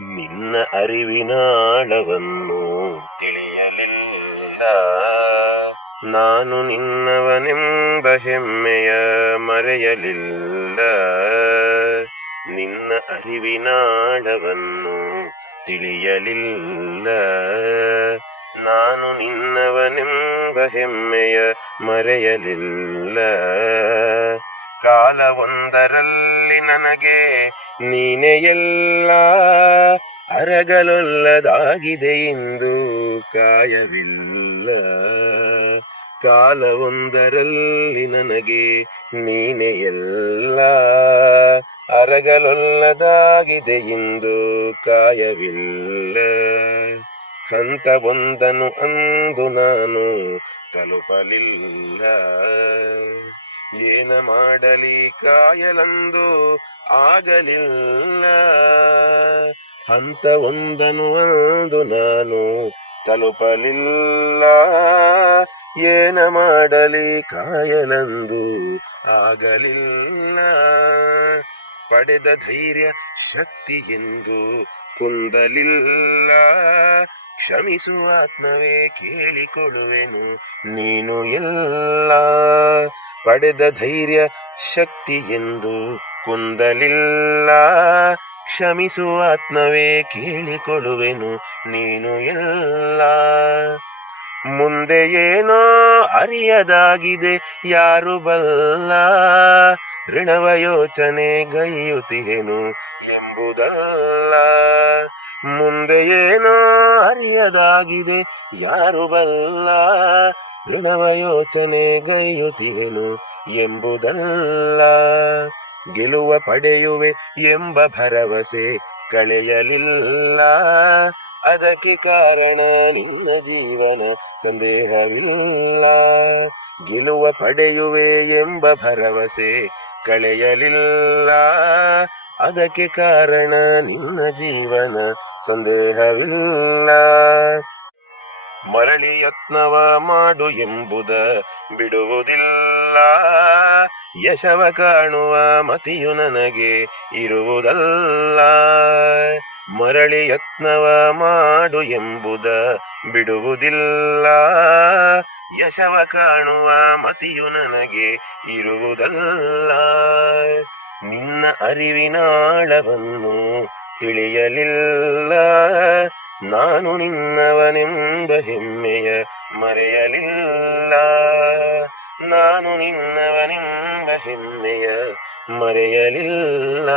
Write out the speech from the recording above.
ನಿನ್ನ ಅರಿವಿನಾಳವನ್ನು ತಿಳಿಯಲಿಲ್ಲ. ನಾನು ನಿನ್ನವನೆಂಬ ಹೆಮ್ಮೆಯ ಮರೆಯಲಿಲ್ಲ. ನಿನ್ನ ಅರಿವಿನಾಳವನ್ನು ತಿಳಿಯಲಿಲ್ಲ. ನಾನು ನಿನ್ನವನೆಂಬ ಹೆಮ್ಮೆಯ ಮರೆಯಲಿಲ್ಲ. ಕಾಲವೊಂದರಲ್ಲಿ ನನಗೆ ನೀನೇ ಎಲ್ಲ, ಅರಗಲೊಲ್ಲದಾಗಿದೆ ಇಂದು ಕಾಯವಿಲ್ಲ. ಕಾಲವೊಂದರಲ್ಲಿ ನನಗೆ ನೀನೇ ಎಲ್ಲ, ಅರಗಲೊಲ್ಲದಾಗಿದೆ ಇಂದು ಕಾಯವಿಲ್ಲ. ಹಂತವೊಂದನು ಅಂದು ನಾನು ತಲುಪಲಿಲ್ಲ. ಏನ ಮಾಡಲಿ ಕಾಯಲಂದು ಆಗಲಿಲ್ಲ. ಹಂತವೊಂದನು ಅಂದು ನಾನು ತಲುಪಲಿಲ್ಲ. ಏನ ಮಾಡಲಿ ಕಾಯಲಂದು ಆಗಲಿಲ್ಲ. ಪಡೆದ ಧೈರ್ಯ ಶಕ್ತಿ ಎಂದು ಕುಂದಲಿಲ್ಲ. ಕ್ಷಮಿಸುವ ಆತ್ಮವೇ ಕೇಳಿಕೊಳ್ಳುವೆನು ನೀನು ಎಲ್ಲ. ಪಡೆದ ಧೈರ್ಯ ಶಕ್ತಿ ಎಂದು ಕುಂದಲಿಲ್ಲ. ಕ್ಷಮಿಸುವ ಆತ್ಮವೇ ಕೇಳಿಕೊಳ್ಳುವೆನು ನೀನು ಎಲ್ಲ. ಮುಂದೆ ಏನೋ ಅರಿಯದಾಗಿದೆ ಯಾರು ಬಲ್ಲ. ಋಣವ ಯೋಚನೆ ಗೈಯುತ್ತಿಹೆನು ಎಂಬುದಲ್ಲ. ಮುಂದೆ ಏನೋ ಅರಿಯದಾಗಿದೆ ಯಾರು ಬಲ್ಲ. ಋಣವ ಯೋಚನೆ ಗೈಯುತ್ತಿಹೆನು ಎಂಬುದಲ್ಲ. ಗೆಲುವ ಪಡೆಯುವೆ ಎಂಬ ಭರವಸೆ ಕಳೆಯಲಿಲ್ಲ. ಅದಕ್ಕೆ ಕಾರಣ ನಿನ್ನ ಜೀವನ ಸಂದೇಹವಿಲ್ಲ. ಗೆಲುವ ಪಡೆಯುವೆ ಎಂಬ ಭರವಸೆ ಕಳೆಯಲಿಲ್ಲ. ಅದಕ್ಕೆ ಕಾರಣ ನಿನ್ನ ಜೀವನ ಸಂದೇಹವಿಲ್ಲ. ಮರಳಿ ಯತ್ನವ ಮಾಡು ಎಂಬುದ ಬಿಡುವುದಿಲ್ಲ. ಯಶವ ಕಾಣುವ ಮತಿಯು ನನಗೆ ಇರುವುದಲ್ಲ. ಮರಳಿ ಯತ್ನವ ಮಾಡು ಎಂಬುದ ಬಿಡುವುದಿಲ್ಲ. ಯಶವ ಕಾಣುವ ಮತಿಯು ನನಗೆ ಇರುವುದಲ್ಲ. ನಿನ್ನ ಅರಿವಿನಾಳವನ್ನು ತಿಳಿಯಲಿಲ್ಲ. ನಾನು ನಿನ್ನವನೆಂಬ ಹೆಮ್ಮೆಯ ಮರೆಯಲಿಲ್ಲ. ನಾನು ನಿನ್ನವನೆಂಬ ಹೆಮ್ಮೆಯ ಮರೆಯಲಿಲ್ಲ.